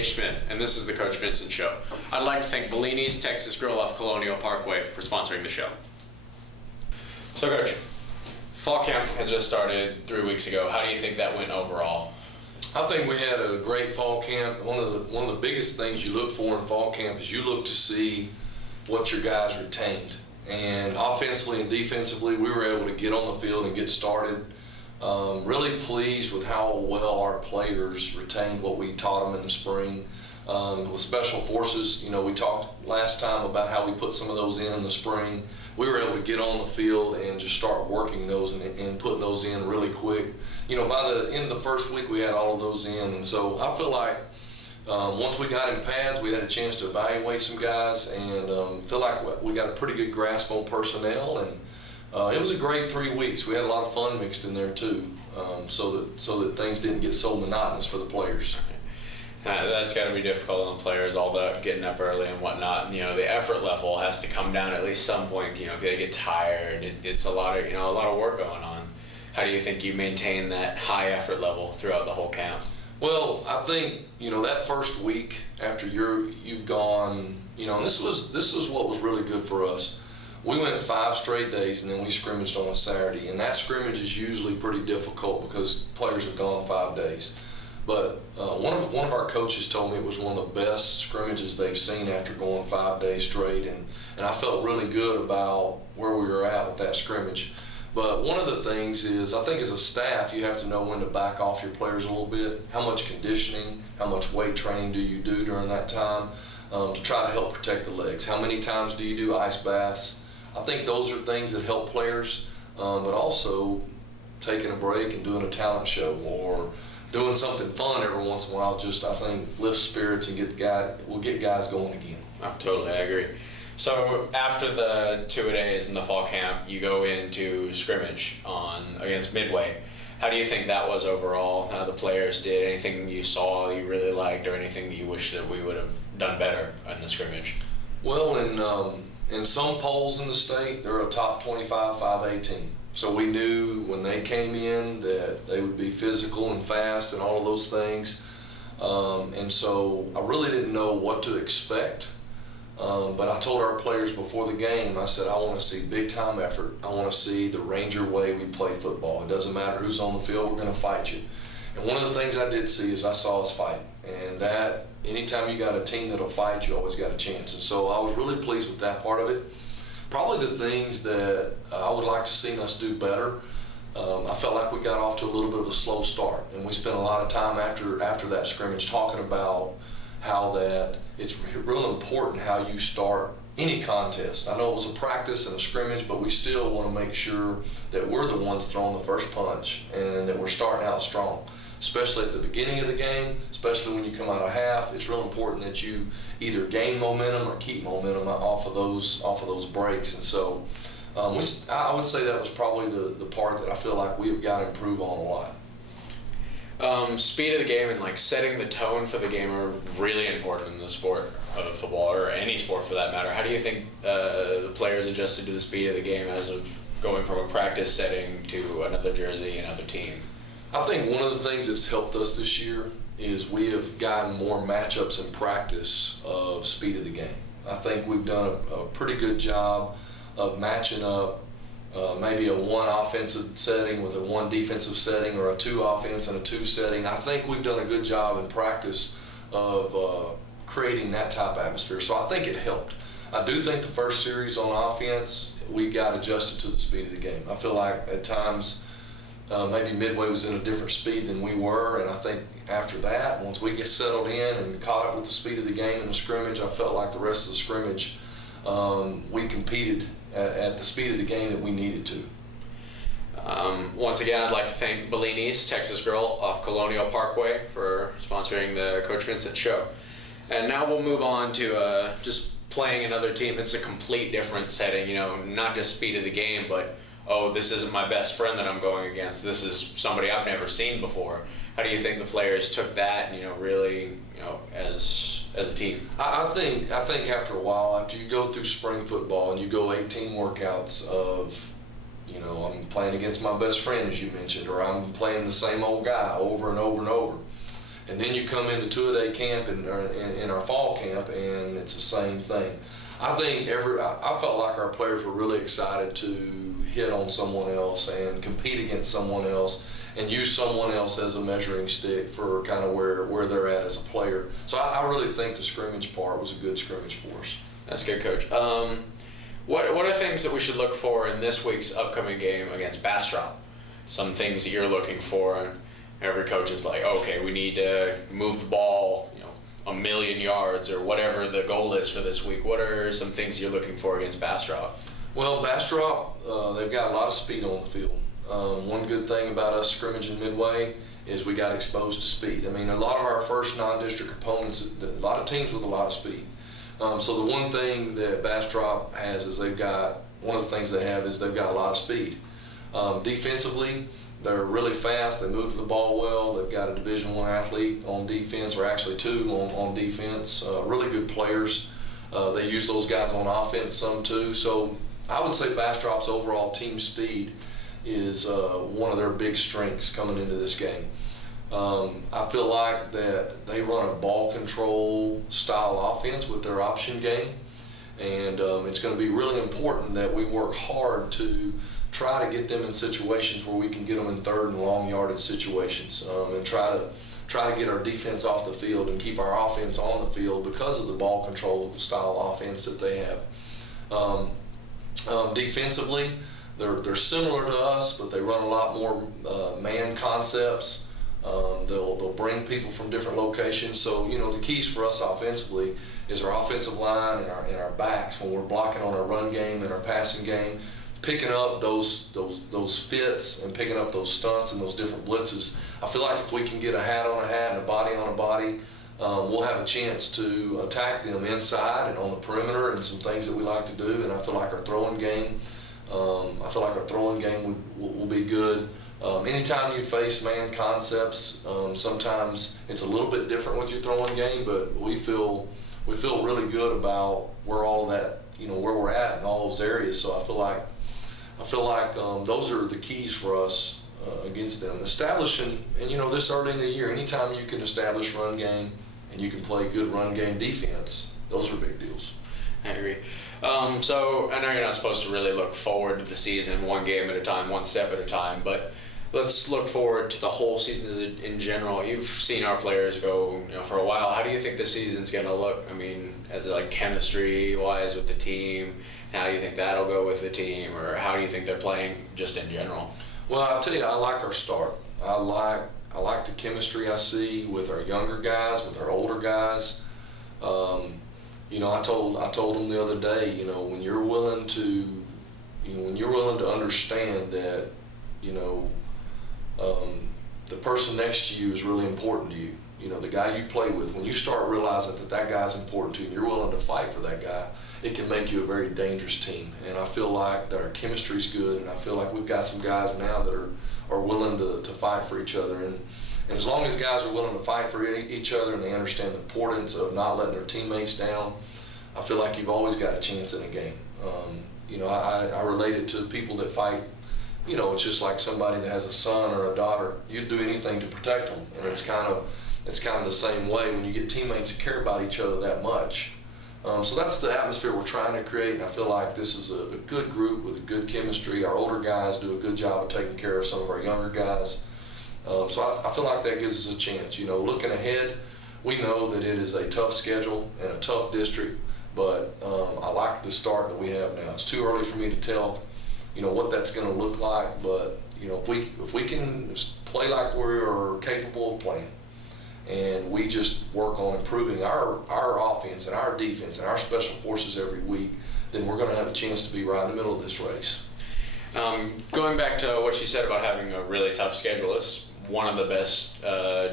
Gage Smith, and this is the Coach Vincent Show. I'd like to thank Bellini's Texas Grill off Colonial Parkway for sponsoring the show. So, Coach, fall camp had just started 3 weeks ago. How do you think that went overall? I think we had a great fall camp. One of the biggest things you look for in fall camp is you look to see what your guys retained. And offensively and defensively, we were able to get on the field and get started. Really pleased with how well our players retained what we taught them in the spring. With special forces, we talked last time about how we put some of those in the spring. We were able to get on the field and just start working those and putting those in really quick. By the end of the first week, we had all of those in. And so I feel like once we got in pads, we had a chance to evaluate some guys and feel like we got a pretty good grasp on personnel. And it was a great 3 weeks. We had a lot of fun mixed in there too, so that things didn't get so monotonous for the players. That's got to be difficult on the players, all the getting up early and whatnot. And, the effort level has to come down at least some point. They get tired. It's a lot of work going on. How do you think you maintain that high effort level throughout the whole camp? Well, I think that first week after you've gone, and this was what was really good for us. We went 5 straight days and then we scrimmaged on a Saturday, and that scrimmage is usually pretty difficult because players have gone 5 days. But one of our coaches told me it was one of the best scrimmages they've seen after going 5 days straight, and I felt really good about where we were at with that scrimmage. But one of the things is, I think as a staff, you have to know when to back off your players a little bit. How much conditioning, how much weight training do you do during that time to try to help protect the legs? How many times do you do ice baths? I think those are things that help players, but also taking a break and doing a talent show or doing something fun every once in a while just, I think, lifts spirits and will get guys going again. I agree. So after the 2-a-days in the fall camp, you go into scrimmage against Midway. How do you think that was overall? How the players did? Anything you saw you really liked, or anything that you wish that we would have done better in the scrimmage? Well, in some polls in the state, they're a top 25 5A team. So we knew when they came in that they would be physical and fast and all of those things. And so I really didn't know what to expect. But I told our players before the game, I said, I want to see big time effort. I want to see the Ranger way we play football. It doesn't matter who's on the field, we're going to fight you. And one of the things I did see is I saw us fight. And that anytime you got a team that'll fight, you always got a chance. And so I was really pleased with that part of it. Probably the things that I would like to see us do better, I felt like we got off to a little bit of a slow start, and we spent a lot of time after that scrimmage talking about how that it's real important how you start any contest. I know it was a practice and a scrimmage, but we still want to make sure that we're the ones throwing the first punch and that we're starting out strong. Especially at the beginning of the game, especially when you come out of half, it's real important that you either gain momentum or keep momentum off of those breaks. And so I would say that was probably the part that I feel like we've got to improve on a lot. Speed of the game and setting the tone for the game are really important in the sport of football, or any sport for that matter. How do you think the players adjusted to the speed of the game as of going from a practice setting to another jersey, another team? I think one of the things that's helped us this year is we have gotten more matchups in practice of speed of the game. I think we've done a pretty good job of matching up maybe a 1 offensive setting with a 1 defensive setting, or a 2 offense and a 2 setting. I think we've done a good job in practice of creating that type of atmosphere. So I think it helped. I do think the first series on offense, we got adjusted to the speed of the game. I feel like at times maybe Midway was in a different speed than we were, and I think after that, once we get settled in and caught up with the speed of the game in the scrimmage, I felt like the rest of the scrimmage we competed at the speed of the game that we needed to. Once again, I'd like to thank Bellini's Texas Grill off Colonial Parkway for sponsoring the Coach Vincent Show. And now we'll move on to just playing another team. It's a complete different setting, not just speed of the game, but this isn't my best friend that I'm going against. This is somebody I've never seen before. How do you think the players took that, really, as a team? I think after a while, after you go through spring football and you go 18 workouts of, I'm playing against my best friend, as you mentioned, or I'm playing the same old guy over and over and over. And then you come into two-a-day camp and in our fall camp, and it's the same thing. I think I felt like our players were really excited to hit on someone else and compete against someone else and use someone else as a measuring stick for kind of where they're at as a player. So I really think the scrimmage part was a good scrimmage for us. That's good, Coach. What are things that we should look for in this week's upcoming game against Bastrop? Some things that you're looking for, and every coach is like, okay, we need to move the ball, 1,000,000 yards or whatever the goal is for this week. What are some things you're looking for against Bastrop? Well, Bastrop, they've got a lot of speed on the field. One good thing about us scrimmaging Midway is we got exposed to speed. I mean, a lot of our first non-district opponents, a lot of teams with a lot of speed. So the one thing that Bastrop has is one of the things they have is they've got a lot of speed. Defensively, they're really fast. They move to the ball well. They've got a Division I athlete on defense, or actually two on defense. Really good players. They use those guys on offense some too. So I would say Bastrop's overall team speed is one of their big strengths coming into this game. I feel like that they run a ball control style offense with their option game, and it's going to be really important that we work hard to try to get them in situations where we can get them in third and long yardage situations, and try to get our defense off the field and keep our offense on the field because of the ball control style offense that they have. Defensively, they're similar to us, but they run a lot more man concepts. They'll bring people from different locations. So the keys for us offensively is our offensive line and our backs when we're blocking on our run game and our passing game, picking up those fits and picking up those stunts and those different blitzes. I feel like if we can get a hat on a hat and a body on a body, we'll have a chance to attack them inside and on the perimeter and some things that we like to do. And I feel like our throwing game, will be good. Anytime you face man concepts, sometimes it's a little bit different with your throwing game, but we feel really good about where all of that, where we're at in all those areas. So I feel like those are the keys for us against them. Establishing, and this early in the year, anytime you can establish run game and you can play good run game defense, those are big deals. I agree. So I know you're not supposed to really look forward to the season one game at a time, one step at a time, but let's look forward to the whole season in general. You've seen our players go, for a while. How do you think this season's going to look? I mean, as like chemistry-wise with the team, how do you think that'll go with the team, or how do you think they're playing just in general? Well, I'll tell you, I like our start. I like the chemistry I see with our younger guys, with our older guys. I told them the other day, when you're willing to understand that, the person next to you is really important to you. The guy you play with, when you start realizing that guy's important to you and you're willing to fight for that guy, it can make you a very dangerous team. And I feel like that our chemistry's good, and I feel like we've got some guys now that are willing to fight for each other. And as long as guys are willing to fight for each other and they understand the importance of not letting their teammates down, I feel like you've always got a chance in a game. I relate it to people that fight. It's just like somebody that has a son or a daughter. You'd do anything to protect them, and it's kind of the same way when you get teammates that care about each other that much. So that's the atmosphere we're trying to create, and I feel like this is a good group with a good chemistry. Our older guys do a good job of taking care of some of our younger guys. So I feel like that gives us a chance. Looking ahead, we know that it is a tough schedule and a tough district, but I like the start that we have now. It's too early for me to tell what that's going to look like, but if we can play like we are capable of playing, and we just work on improving our offense and our defense and our special forces every week, then we're going to have a chance to be right in the middle of this race. Going back to what you said about having a really tough schedule, it's one of the best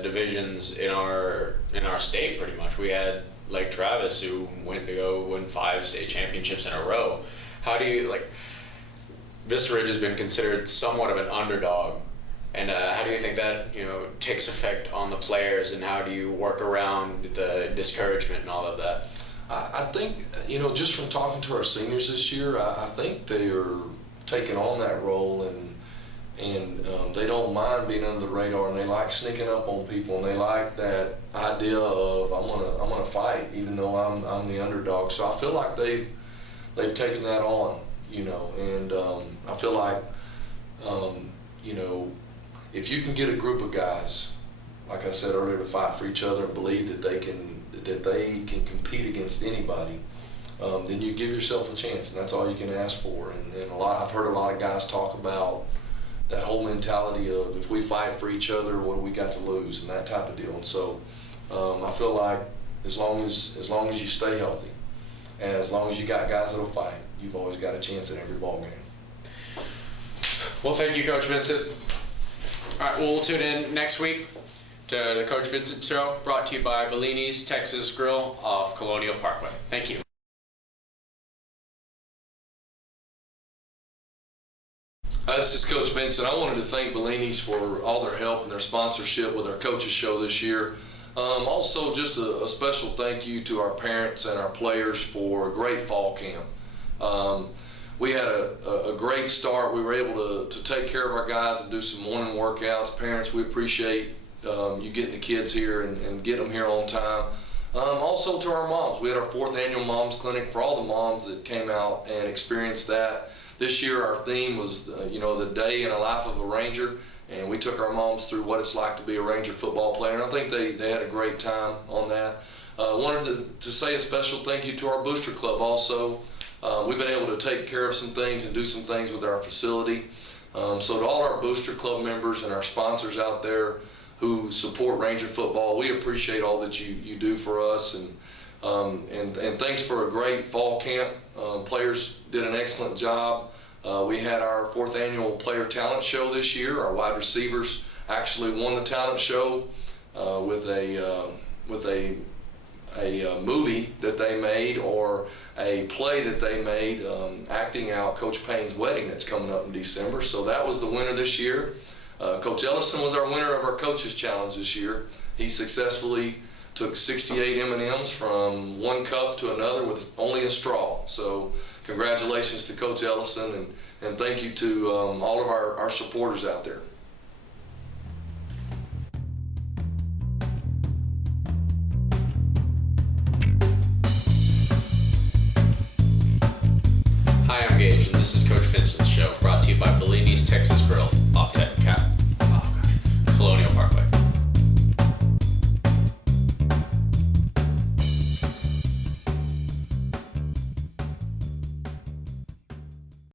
divisions in our state, pretty much. We had Lake Travis, who went to go win 5 state championships in a row. How do you Vista Ridge has been considered somewhat of an underdog, and how do you think that takes effect on the players, and how do you work around the discouragement and all of that? I think just from talking to our seniors this year, I think they are taking on that role, and they don't mind being under the radar, and they like sneaking up on people, and they like that idea of I'm gonna fight even though I'm the underdog. So I feel like they've taken that on, and I feel like if you can get a group of guys, like I said earlier, to fight for each other and believe that they can compete against anybody, then you give yourself a chance, and that's all you can ask for. And I've heard a lot of guys talk about that whole mentality of if we fight for each other, what do we got to lose, and that type of deal. And so I feel like as long as you stay healthy, and as long as you got guys that'll fight, you've always got a chance in every ball game. Well, thank you, Coach Vincent. All right, we'll tune in next week to the Coach Vincent Show, brought to you by Bellini's Texas Grill off Colonial Parkway. Thank you. This is Coach Vincent. I wanted to thank Bellini's for all their help and their sponsorship with our coaches show this year. Also, just a special thank you to our parents and our players for a great fall camp. We had a great start. We were able to take care of our guys and do some morning workouts. Parents, we appreciate you getting the kids here and getting them here on time. Also to our moms, we had our 4th annual Moms Clinic for all the moms that came out and experienced that. This year our theme was, the day in the life of a Ranger, and we took our moms through what it's like to be a Ranger football player, and I think they had a great time on that. Wanted to say a special thank you to our Booster Club also. We've been able to take care of some things and do some things with our facility. So to all our Booster Club members and our sponsors out there who support Ranger football, we appreciate all that you do for us, and thanks for a great fall camp. Players did an excellent job. We had our 4th annual player talent show this year. Our wide receivers actually won the talent show with a movie that they made, or a play that they made, acting out Coach Payne's wedding that's coming up in December. So that was the winner this year. Coach Ellison was our winner of our Coaches Challenge this year. He successfully took 68 M&Ms from one cup to another with only a straw. So congratulations to Coach Ellison, and thank you to all of our supporters out there. Hi, I'm Gage, and this is Coach Vincent's Show, brought to you by Bellini's Texas Grill.